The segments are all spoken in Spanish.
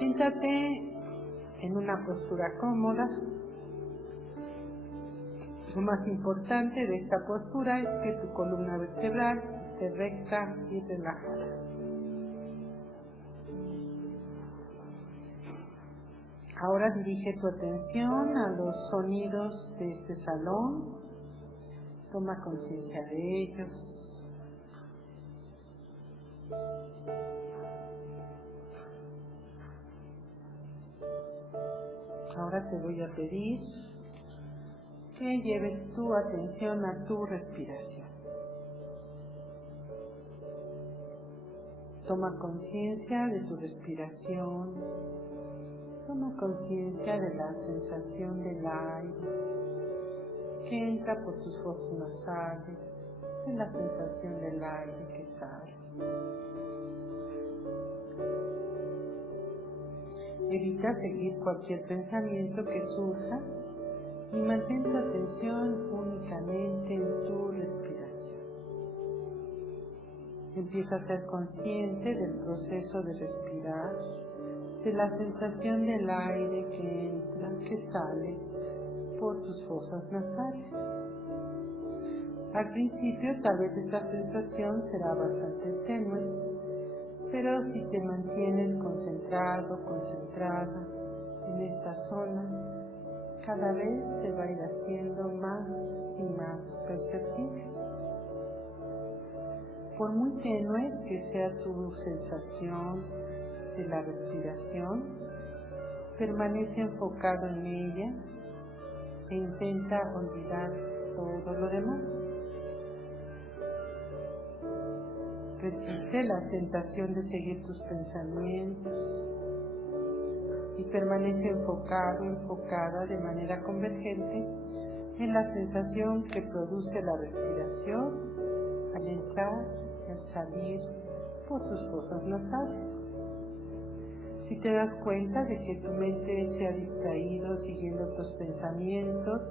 Siéntate en una postura cómoda. Lo más importante de esta postura es que tu columna vertebral esté recta y relajada. Ahora dirige tu atención a los sonidos de este salón. Toma conciencia de ellos. Ahora te voy a pedir que lleves tu atención a tu respiración. Toma conciencia de tu respiración. Toma conciencia de la sensación del aire que entra por tus fosas nasales, de la sensación del aire que sale. Evita seguir cualquier pensamiento que surja y mantén tu atención únicamente en tu respiración. Empieza a ser consciente del proceso de respirar, de la sensación del aire que entra, que sale por tus fosas nasales. Al principio tal vez esta sensación será bastante tenue, pero si te mantienes concentrado, concentrada en esta zona, cada vez se va a ir haciendo más y más perceptible. Por muy tenue que sea tu sensación de la respiración, permanece enfocado en ella e intenta olvidar todo lo demás. Resiste la tentación de seguir tus pensamientos y permanece enfocado, enfocada de manera convergente en la sensación que produce la respiración al entrar y al salir por tus fosas nasales. Si te das cuenta de que tu mente se ha distraído siguiendo tus pensamientos,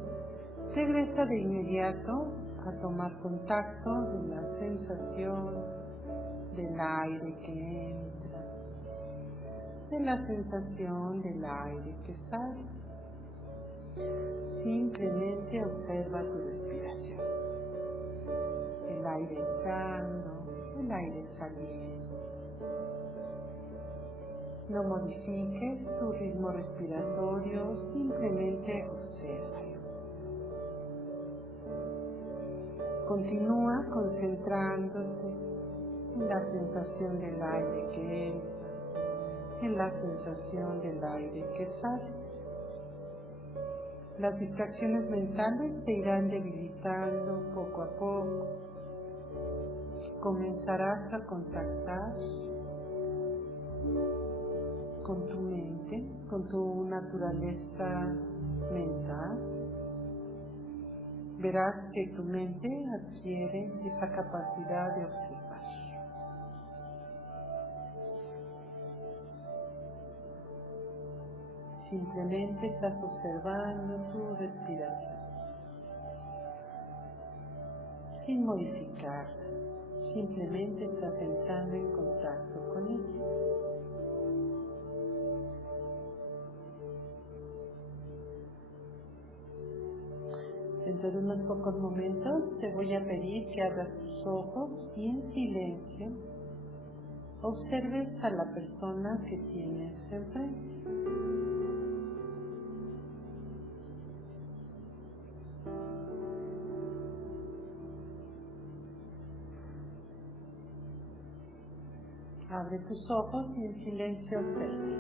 regresa de inmediato a tomar contacto de la sensación del aire que entra, de la sensación del aire que sale. Simplemente observa tu respiración, el aire entrando, el aire saliendo. No modifiques tu ritmo respiratorio, simplemente obsérvalo. Continúa concentrándote en la sensación del aire que entra, en la sensación del aire que sale. Las distracciones mentales te irán debilitando poco a poco. Comenzarás a contactar con tu mente, con tu naturaleza mental. Verás que tu mente adquiere esa capacidad de observar. Simplemente estás observando tu respiración, sin modificarla, simplemente estás entrando en contacto con ella. Dentro de unos pocos momentos te voy a pedir que abras tus ojos y en silencio observes a la persona que tienes enfrente. Abre tus ojos y en silencio observes.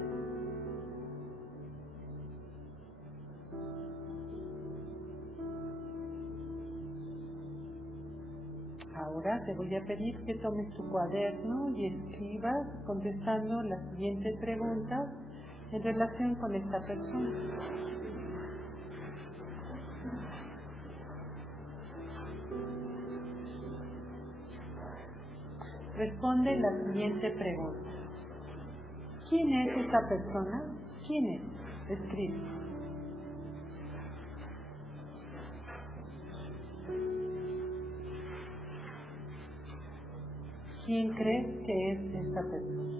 Ahora te voy a pedir que tomes tu cuaderno y escribas contestando las siguientes preguntas en relación con esta persona. Responde la siguiente pregunta. ¿Quién es esta persona? ¿Quién es? Escribe. ¿Quién crees que es esta persona?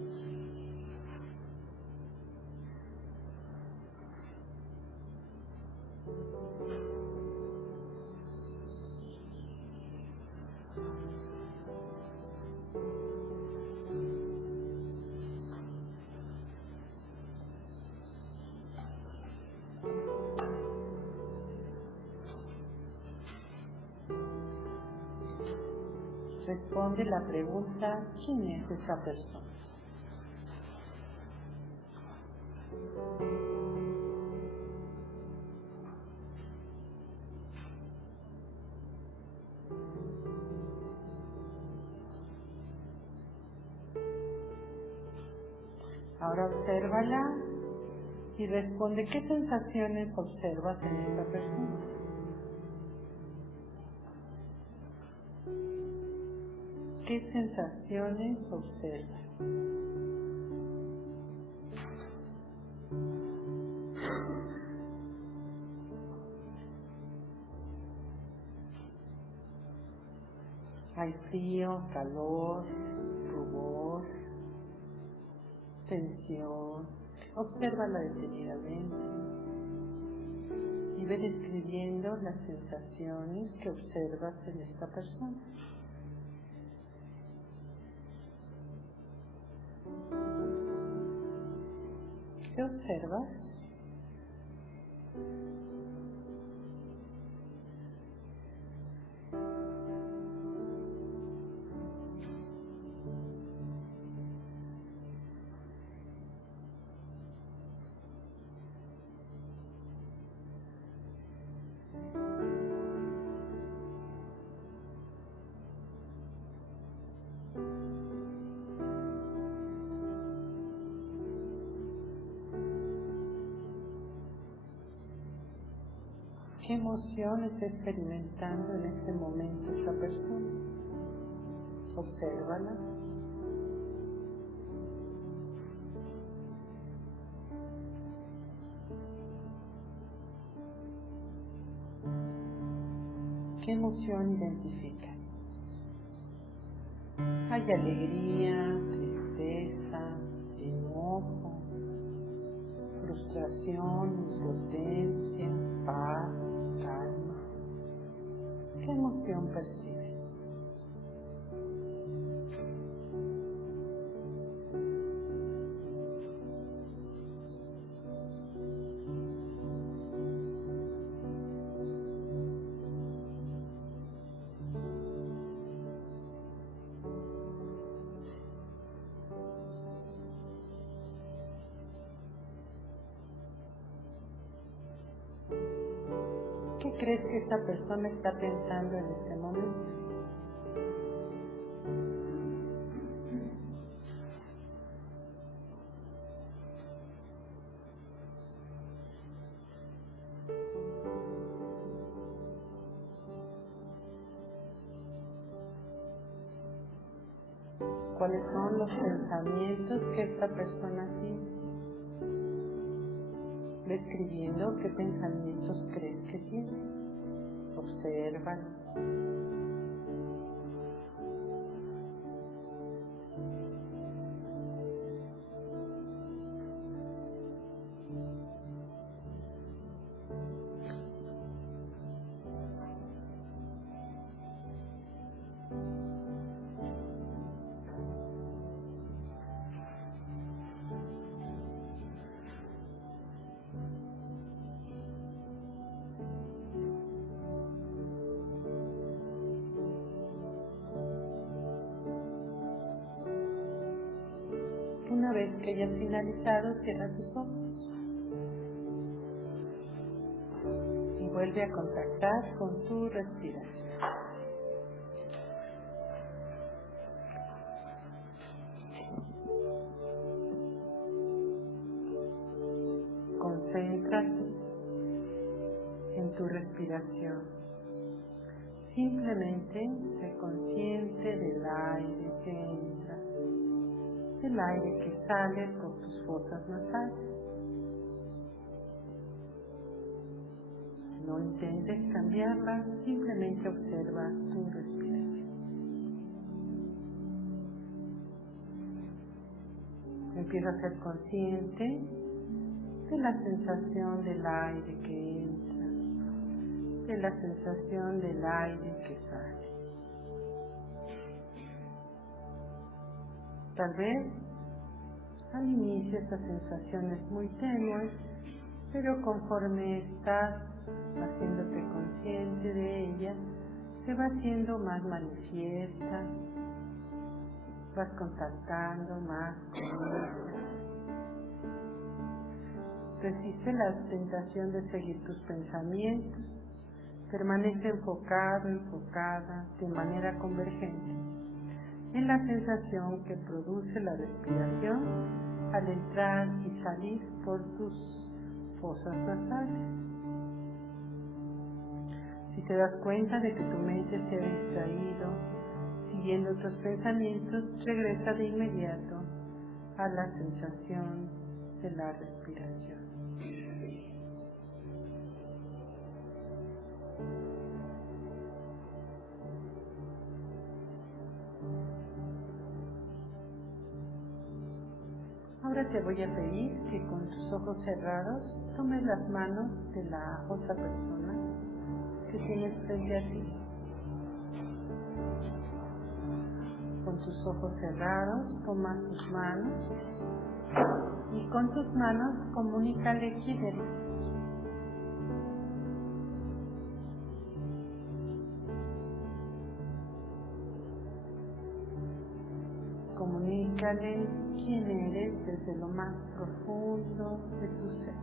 responde la pregunta: ¿quién es esa persona? Ahora obsérvala y responde: ¿qué sensaciones observas en esta persona? ¿Qué sensaciones observas? Hay frío, calor, rubor, tensión. Obsérvala detenidamente y ve describiendo las sensaciones que observas en esta persona. ¿Qué observas? ¿Qué emoción está experimentando en este momento esta persona? Obsérvala. ¿Qué emoción identificas? Hay alegría, tristeza, enojo, frustración, impotencia, paz, calma. ¿Qué emoción percibes? ¿Qué crees que esta persona está pensando en este momento? ¿Cuáles son los pensamientos que esta persona tiene? Ve escribiendo qué pensamientos crees que tiene. Obsérvalo. Una vez que hayas finalizado, cierra tus ojos y vuelve a contactar con tu respiración. Concéntrate en tu respiración. Simplemente sé consciente del aire que entra, del aire que sale por tus fosas nasales. No intentes cambiarla, simplemente observa tu respiración. Empieza a ser consciente de la sensación del aire que entra, de la sensación del aire que sale. Tal vez al inicio esa sensación es muy tenue, pero conforme estás haciéndote consciente de ella, se va haciendo más manifiesta, vas contactando más con ella. Resiste la tentación de seguir tus pensamientos, permanece enfocado, enfocada de manera convergente en la sensación que produce la respiración al entrar y salir por tus fosas nasales. Si te das cuenta de que tu mente se ha distraído siguiendo otros pensamientos, regresa de inmediato a la sensación de la respiración. Ahora te voy a pedir que con tus ojos cerrados tomes las manos de la otra persona que tienes frente a ti. Con tus ojos cerrados toma sus manos y con tus manos comunícale quién eres. Comunícale quién eres desde lo más profundo de tu ser.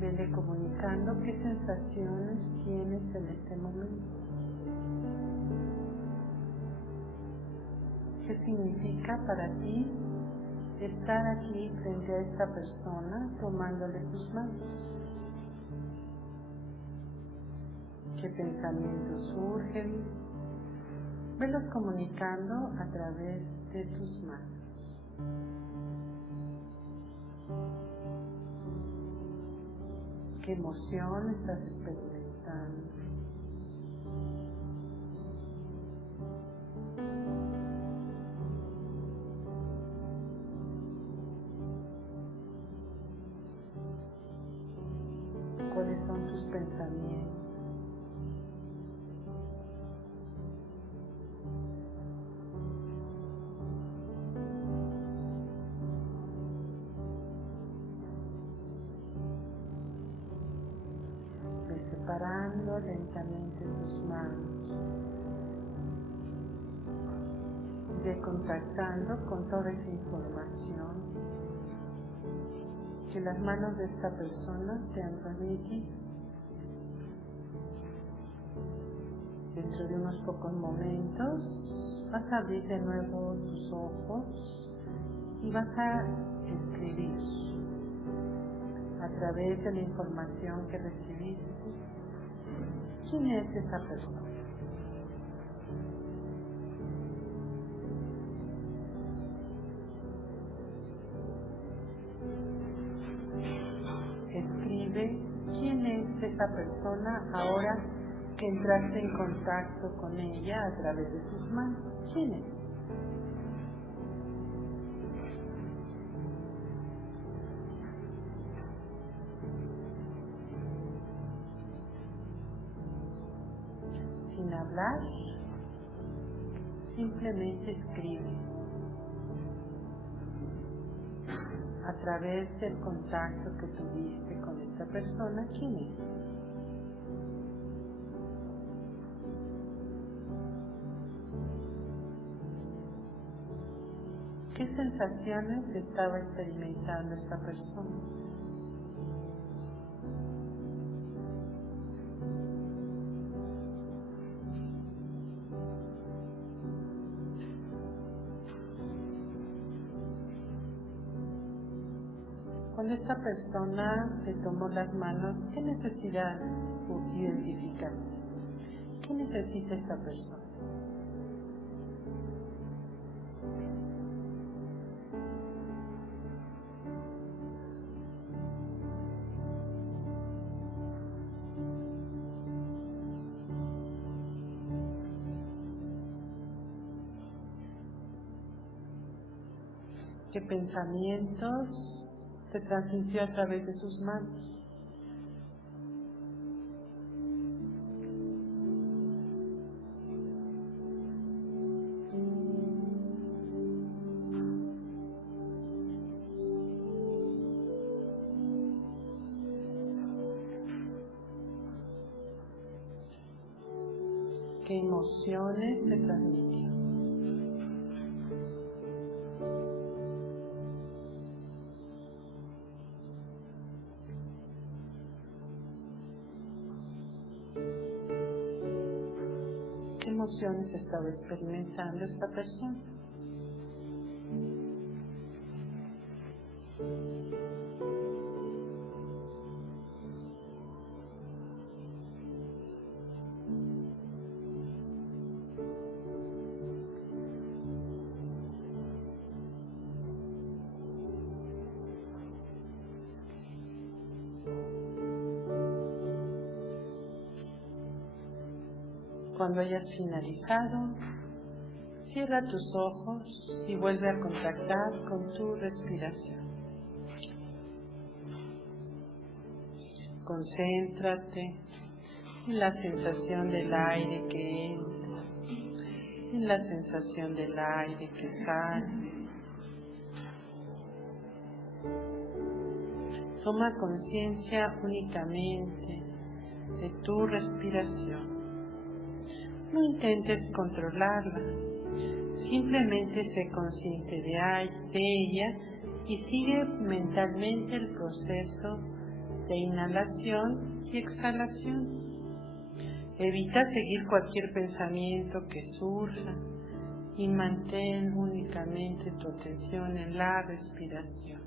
Vele comunicando qué sensaciones tienes en este momento. ¿Qué significa para ti estar aquí frente a esta persona tomándole tus manos? ¿Qué pensamientos surgen? Velos comunicando a través de tus manos. ¿Qué emoción estás experimentando? ¿Cuáles son tus pensamientos? Ve separando lentamente tus manos. Ve contactando con toda esa información que las manos de esta persona te han transmitido. Dentro de unos pocos momentos vas a abrir de nuevo tus ojos y vas a escribir a través de la información que recibiste quién es esa persona. Escribe quién es esa persona ahora que entraste en contacto con ella a través de sus manos. ¿Quién es? Sin hablar, simplemente escribe a través del contacto que tuviste con esta persona. ¿Quién es? ¿Qué sensaciones estaba experimentando esta persona? Cuando esta persona te tomó las manos, ¿qué necesidad identificaste? ¿Qué necesita esta persona? ¿Qué pensamientos te transmitió a través de sus manos? ¿Qué emociones te transmitió? ¿Qué emociones estaba experimentando esta persona? Cuando hayas finalizado, cierra tus ojos y vuelve a contactar con tu respiración. Concéntrate en la sensación del aire que entra, en la sensación del aire que sale. Toma conciencia únicamente de tu respiración. No intentes controlarla, simplemente sé consciente de ella y sigue mentalmente el proceso de inhalación y exhalación. Evita seguir cualquier pensamiento que surja y mantén únicamente tu atención en la respiración.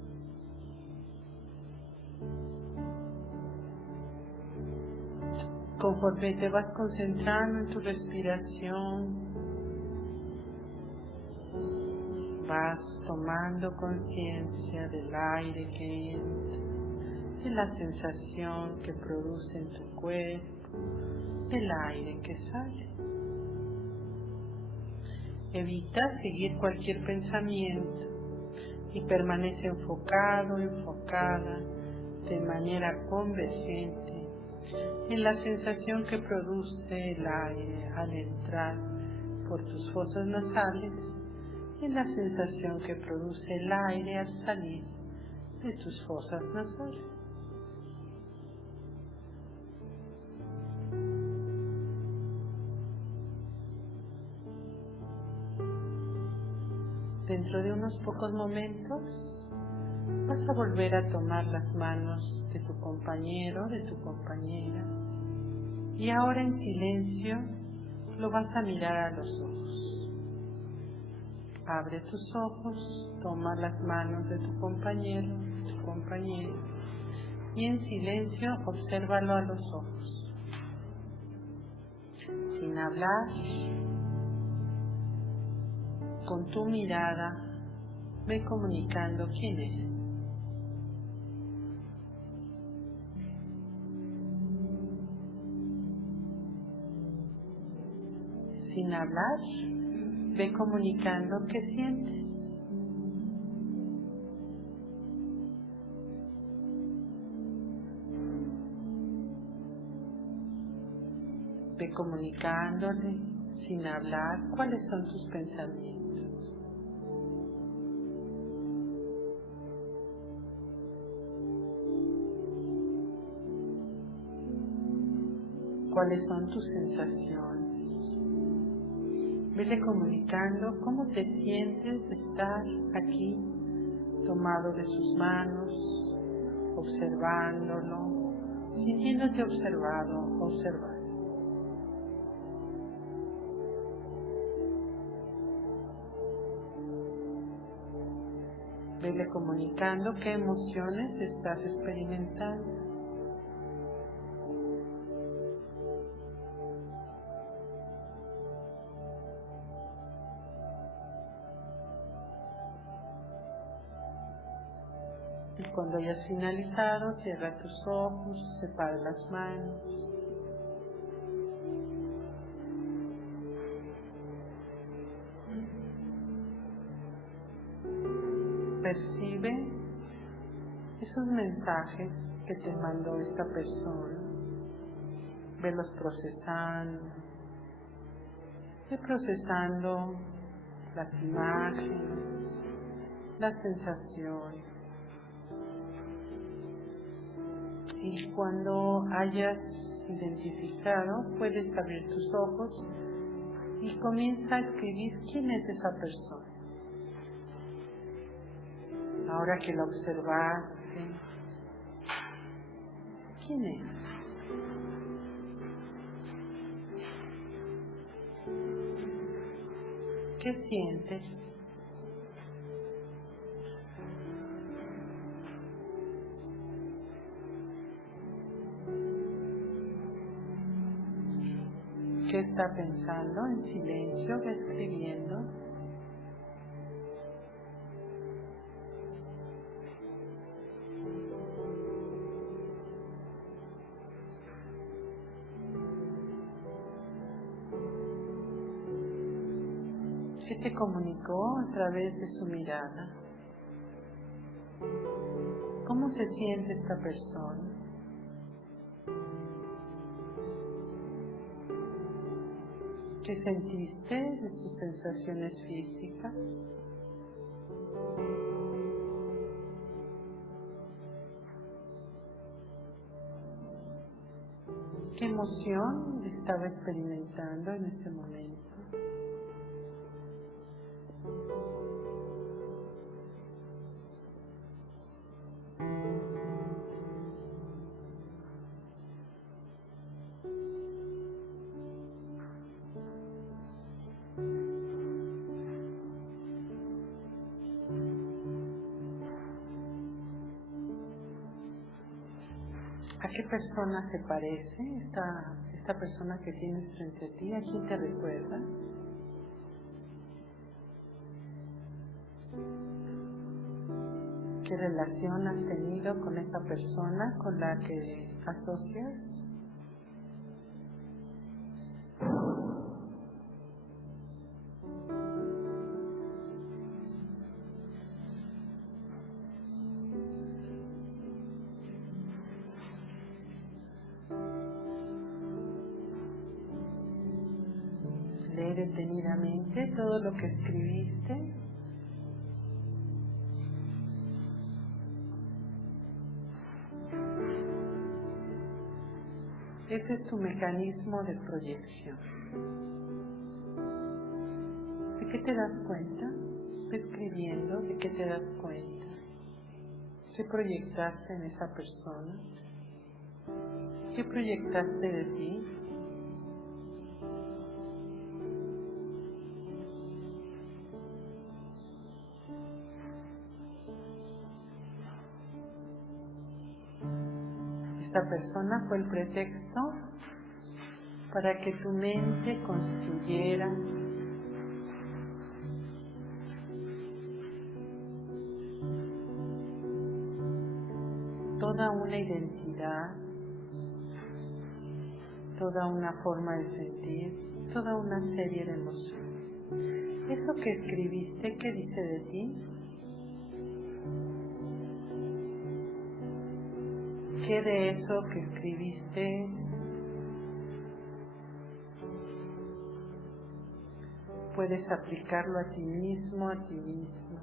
Conforme te vas concentrando en tu respiración, vas tomando conciencia del aire que entra, de la sensación que produce en tu cuerpo, del aire que sale. Evita seguir cualquier pensamiento y permanece enfocado, enfocada de manera convergente en la sensación que produce el aire al entrar por tus fosas nasales, en la sensación que produce el aire al salir de tus fosas nasales. Dentro de unos pocos momentos vas a volver a tomar las manos de tu compañero, de tu compañera, y ahora en silencio lo vas a mirar a los ojos. Abre tus ojos, toma las manos de tu compañero, de tu compañera, y en silencio obsérvalo a los ojos. Sin hablar, con tu mirada, ve comunicando quién es. Sin hablar, ve comunicando qué sientes. Ve comunicándole, sin hablar, cuáles son tus pensamientos. ¿Cuáles son tus sensaciones? Vele comunicando cómo te sientes de estar aquí, tomado de sus manos, observándolo, sintiéndote observado, observado. Vele comunicando qué emociones estás experimentando. Y cuando hayas finalizado, cierra tus ojos, separa las manos. Percibe esos mensajes que te mandó esta persona. Velos procesando. Ve procesando las imágenes, las sensaciones. Y cuando hayas identificado, puedes abrir tus ojos y comienza a escribir quién es esa persona. Ahora que la observaste, ¿quién es? ¿Qué sientes? ¿Qué está pensando en silencio? ¿Qué está escribiendo? ¿Qué te comunicó a través de su mirada? ¿Cómo se siente esta persona? ¿Qué sentiste de sus sensaciones físicas? ¿Qué emoción estaba experimentando en ese momento? ¿A qué persona se parece esta persona que tienes frente a ti? ¿A quién te recuerda? ¿Qué relación has tenido con esta persona con la que asocias? Lee detenidamente todo lo que escribiste. Ese es tu mecanismo de proyección. ¿De qué te das cuenta? Escribiendo, ¿de qué te das cuenta? ¿Qué proyectaste en esa persona? ¿Qué proyectaste de ti? Esta persona fue el pretexto para que tu mente construyera toda una identidad, toda una forma de sentir, toda una serie de emociones. Eso que escribiste, ¿qué dice de ti? ¿Qué de eso que escribiste puedes aplicarlo a ti mismo, a ti misma?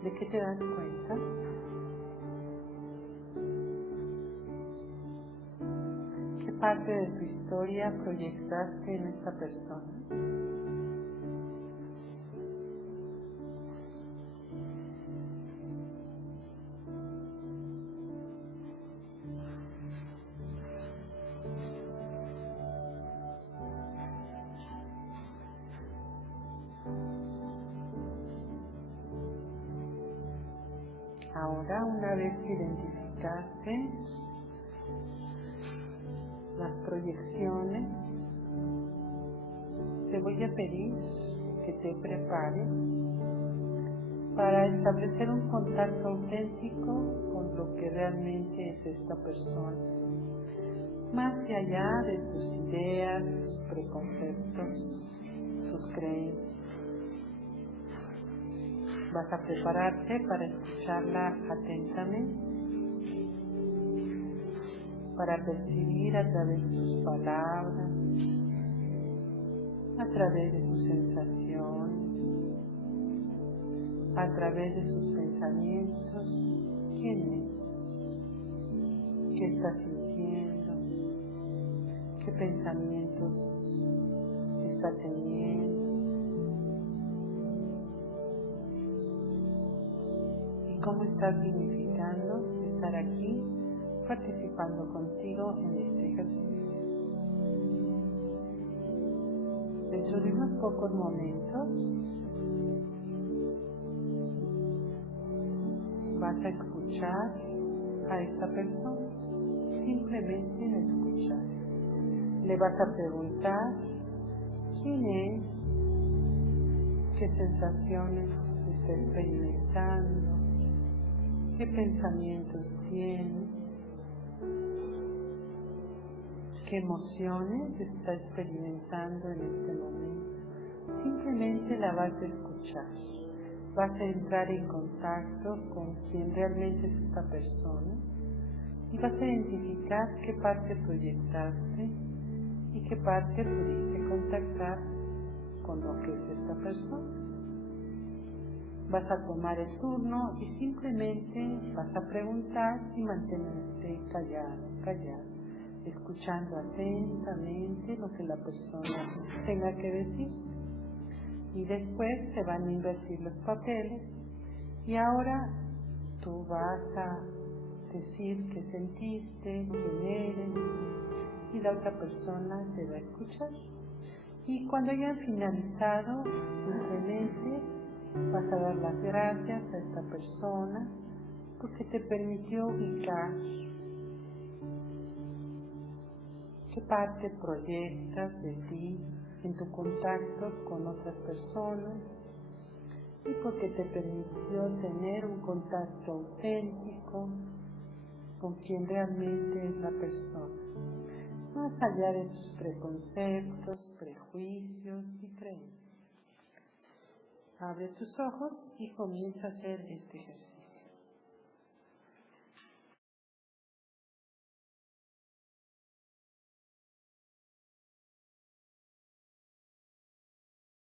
¿De qué te das cuenta? ¿Qué parte de tu historia proyectaste en esta persona? Ahora, una vez que identificaste las proyecciones, te voy a pedir que te prepares para establecer un contacto auténtico con lo que realmente es esta persona, más allá de tus ideas, tus preconceptos, tus creencias. Vas a prepararte para escucharla atentamente, para percibir a través de sus palabras, a través de sus sensaciones, a través de sus pensamientos, quién es, qué está sintiendo, qué pensamientos está teniendo y cómo está significando estar aquí participando contigo en este ejercicio. Dentro de unos pocos momentos vas a escuchar a esta persona, simplemente escuchar. Le vas a preguntar quién es, qué sensaciones está experimentando, qué pensamientos tiene, qué emociones está experimentando en este momento. Simplemente la vas a escuchar. Vas a entrar en contacto con quien realmente es esta persona y vas a identificar qué parte proyectaste y qué parte pudiste contactar con lo que es esta persona. Vas a tomar el turno y simplemente vas a preguntar y mantenerte callado, escuchando atentamente lo que la persona tenga que decir. Y después se van a invertir los papeles y ahora tú vas a decir qué sentiste, quién eres y la otra persona te va a escuchar. Y cuando hayan finalizado, simplemente vas a dar las gracias a esta persona porque te permitió ubicar qué parte proyectas de ti en tu contacto con otras personas y porque te permitió tener un contacto auténtico con quien realmente es la persona, más allá de tus preconceptos, prejuicios y creencias. Abre tus ojos y comienza a hacer este ejercicio.